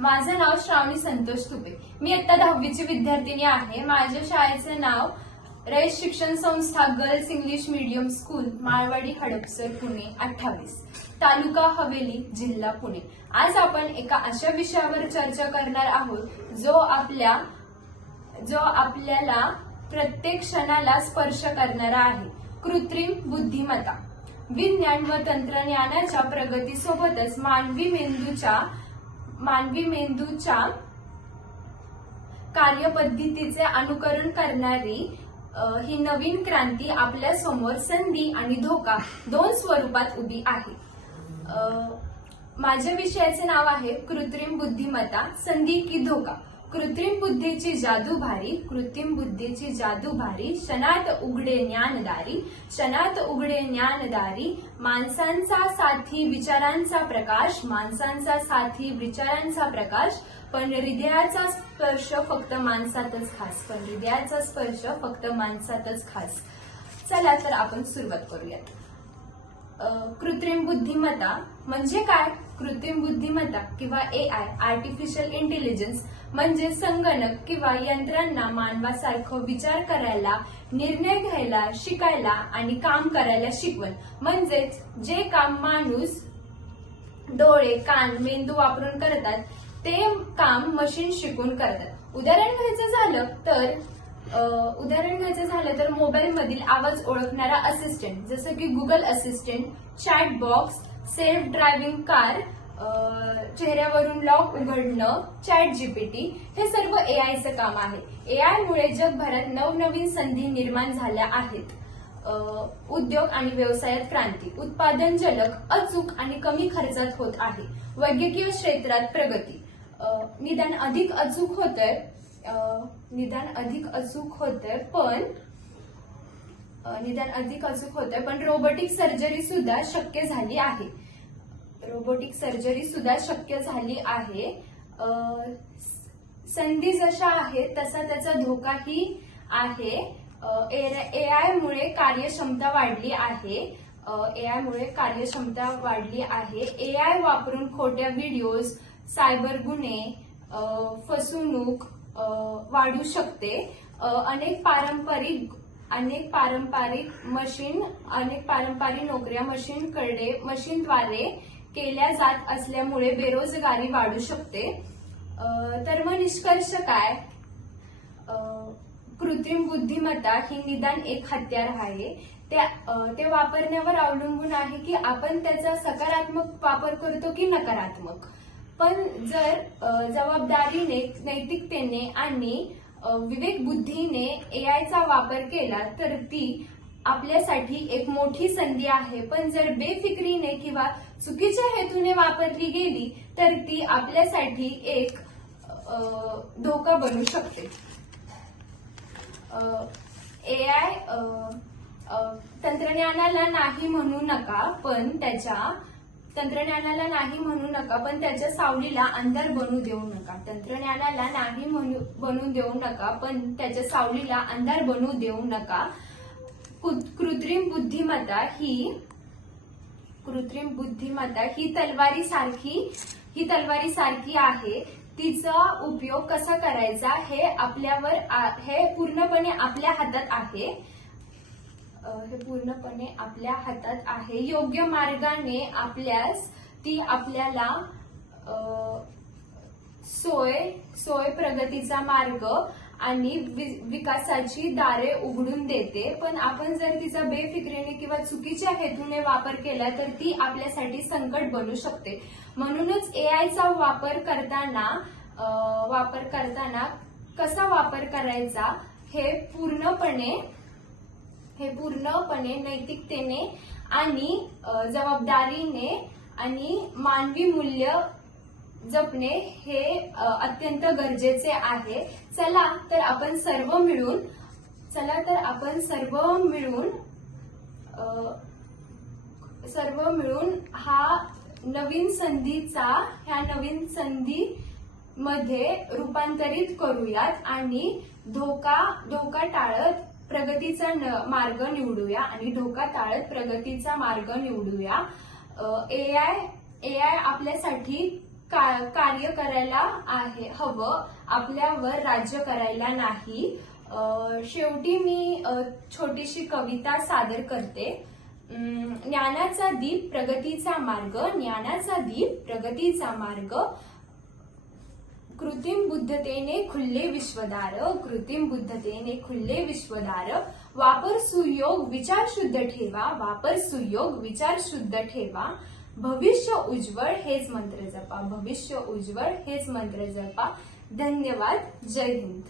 माझं नाव श्रावणी संतोष तुपे. मी आता दहावीची विद्यार्थिनी आहे. माझ्या शाळेचे नाव Rayat Shikshan Sanstha girls English medium school Malwadi Hadapsar Pune अठ्ठावीस. तालुका हवेली जिल्हा पुणे. आज आपण एका अशा विषयावर चर्चा करणार आहोत जो आपल्या जो आपल्याला प्रत्येक क्षणाला स्पर्श करणारा आहे. कृत्रिम बुद्धिमत्ता. विज्ञान व तंत्रज्ञानाच्या प्रगतीसोबतच मानवी मेंदूच्या मानवी मेंदूच्या कार्यपद्धतीचे अनुकरण करणारी ही नवीन क्रांती आपल्यासमोर संधी आणि धोका दोन स्वरूपात उभी आहे. माझ्या विषयाचे नाव आहे कृत्रिम बुद्धिमत्ता संधी की धोका. कृत्रिम बुद्धीची जादू भारी कृत्रिम बुद्धीची जादू भारी क्षणात उघडे ज्ञानदारी क्षणात उघडे ज्ञानदारी माणसांचा साथी विचारांचा प्रकाश माणसांचा साथी विचारांचा प्रकाश पण हृदयाचा स्पर्श फक्त माणसातच खास पण हृदयाचा स्पर्श फक्त माणसातच खास. चला तर आपण सुरुवात करूयात. कृत्रिम बुद्धिमत्ता म्हणजे काय? कृत्रिम बुद्धिमत्ता किंवा ए आय आर्टिफिशियल इंटेलिजन्स म्हणजे संगणक किंवा यंत्रांना मानवासारखं विचार करायला निर्णय घ्यायला शिकायला आणि काम करायला शिकवण. म्हणजेच जे काम माणूस डोळे कान मेंदू वापरून करतात ते काम मशीन शिकून करतात. उदाहरण घ्यायचं झालं तर उदाहरण घ्यायचं झालं तर मोबाईल मधील आवाज ओळखणारा असिस्टंट जसं की Google assistant chat box self driving car चेहऱ्यावरून लॉक उघडणं चॅट जीपीटी हे सर्व एआयचं काम आहे. एआय मुळे जगभरात नवनवीन संधी निर्माण झाल्या आहेत. उद्योग आणि व्यवसायात क्रांती उत्पादन जलक अचूक आणि कमी खर्चात होत आहे. वैद्यकीय क्षेत्रात प्रगती. निदान अधिक अचूक होतं आहे निदान अधिक अचूक होतंय पण निदान अधिक अचूक होतंय पण रोबोटिक सर्जरी सुद्धा शक्य झाली आहे. रोबोटिक सर्जरी सुद्धा शक्य झाली आहे. संधी जशा आहे तसा त्याचा धोकाही आहे. ए आय मुळे कार्यक्षमता वाढली आहे. ए आय मुळे कार्यक्षमता वाढली आहे. ए आय वापरून खोट्या व्हिडिओज सायबर गुन्हे फसवणूक वाढू शकते. अनेक पारंपरिक अनेक पारंपरिक मशीन अनेक पारंपरिक नोकऱ्या मशीनकडे मशीनद्वारे केल्या जात असल्यामुळे बेरोजगारी वाढू शकते. तर मग निष्कर्ष काय? कृत्रिम बुद्धिमत्ता ही निदान एक हत्यार आहे. त्या ते वापरण्यावर अवलंबून आहे की आपण त्याचा सकारात्मक वापर करतो की नकारात्मक? पण जर जबाबदारीने नैतिकतेने आणि विवेक बुद्धीने एआयचा वापर केला तर ती आपल्यासाठी एक मोठी संधी आहे. पण जर बेफिक्रीने किंवा चुकीच्या हेतूने वापरली गेली तर ती आपल्यासाठी एक धोका बनू शकते. ए आय तंत्रज्ञानाला नाही म्हणू नका पण त्याच्या तंत्रज्ञानाला नाही म्हणू नका पण त्याच्या सावलीला अंधार बनू देऊ नका. तंत्रज्ञानाला नाही म्हणू बनू देऊ नका पण त्याच्या सावलीला अंधार बनू देऊ नका. कृ- कृत्रिम बुद्धिमत्ता ही कृत्रिम बुद्धिमत्ता ही तलवारी सारखी ही तलवारी सारखी आहे. तिचा उपयोग कसा करायचा हे आपल्यावर आ- हे पूर्णपणे आपल्या हातात आहे. हे पूर्णपणे आपल्या हातात आहे. योग्य मार्गाने आपल्यास ती आपल्याला सोय सोय प्रगतीचा मार्ग आणि वि- विकासाची दारे उघडून देते. पण आपण जर तिचा बेफिक्रीने किंवा चुकीच्या हेतूने वापर केला तर ती आपल्यासाठी संकट बनू शकते. म्हणूनच एआयचा वापर करताना वापर करताना कसा वापर करायचा हे पूर्णपणे हे पूर्णपणे नैतिकतेने आणि जबाबदारीने आणि मानवी मूल्य जपणे हे अत्यंत गरजेचे आहे. चला तर आपण सर्व मिळून चला तर आपण सर्व मिळून सर्व मिळून हा नवीन संधीचा ह्या नवीन संधी मध्ये रूपांतरित करूयात आणि धोका धोका टाळत प्रगतीचा न- मार्ग निवडूया आणि धोका टाळत प्रगतीचा मार्ग निवडूया. ए आय ए आय आपल्यासाठी का- कार्य करायला आहे हवं आपल्यावर राज्य करायला नाही. शेवटी मी छोटीशी कविता सादर करते. ज्ञानाचा दीप प्रगतीचा मार्ग ज्ञानाचा दीप प्रगतीचा मार्ग. कृत्रिम बुद्धतेने खुल्ले विश्वदार कृत्रिम बुद्धतेने खुल्ले विश्वदार वापर सुयोग विचार शुद्ध ठेवा. वापर सुयोग विचार शुद्ध ठेवा. भविष्य उज्ज्वल हेच मंत्र जपा. भविष्य उज्ज्वल हेच मंत्र जपा. धन्यवाद. जय हिंद.